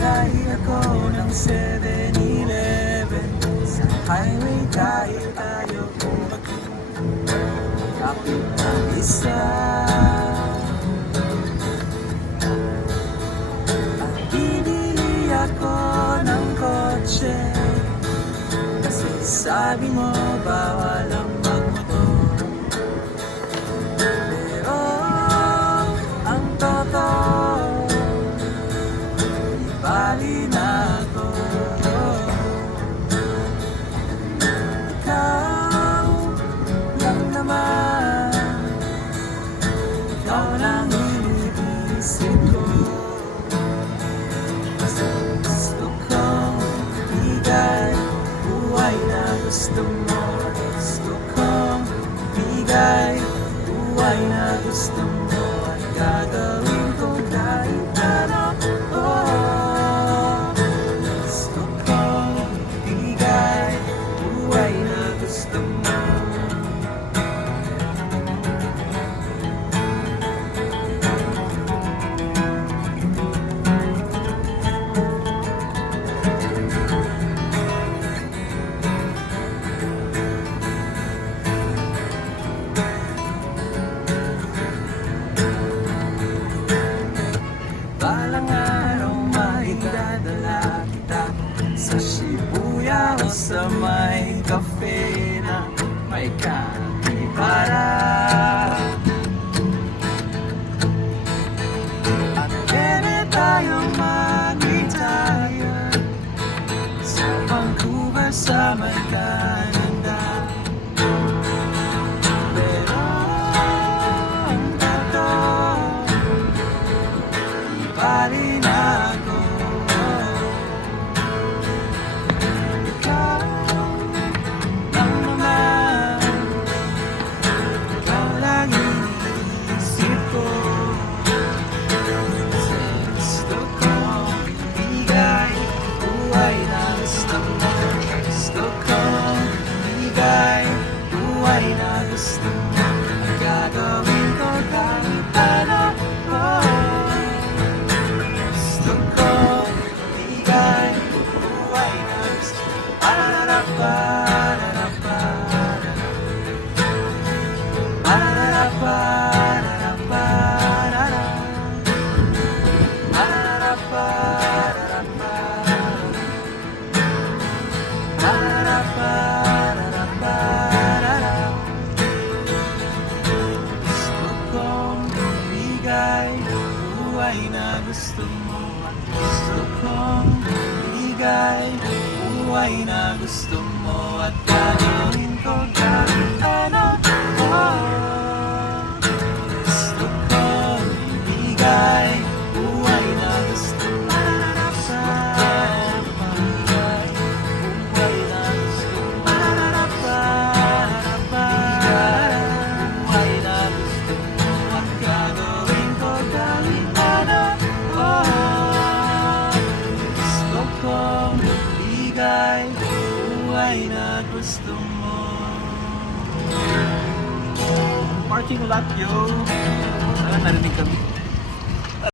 Sakay ako ng 7-Eleven. Sa highway tayo kapit ng isa. At bibili ako ng kotse, kasi sabi mo bawal ang magmotor. Pero ang totoo, di bali na ako. Ikaw lang naman, ikaw lang iniisip ko. Gusto kong bigay buhay na gusto mo. Gusto kong bigay buhay na gusto mo. At gagawin ko kahit ano. Gusto kong bigay buhay na gusto mo. Balang araw maidadala kita sa Shibuya o sa may cafe na may kapibara. At pwede tayong mag-retire sa Vancouver sa may Canada. Pero ang totoo, bali na ako. Ikaw lang naman, ikaw lang iniisip ko. Gusto kong bigay buhay na gusto mo. Gusto kong bigay buhay na gusto mo. Ang gagawin ko kahit ano. Gusto kong bigay buhay na gusto mo. Gusto kong bigay buhay na gusto mo. Gusto kong bigay buhay na gusto mo. At gagawin ko kahit ano. Gusto kong bigay buhay na gusto mo. Buhay na gusto mo. Buhay na gusto mo. At gagawin ko kahit ano. Gusto kong bigay buhay na gusto mo. Parking lot, yo! Sana narinig kami.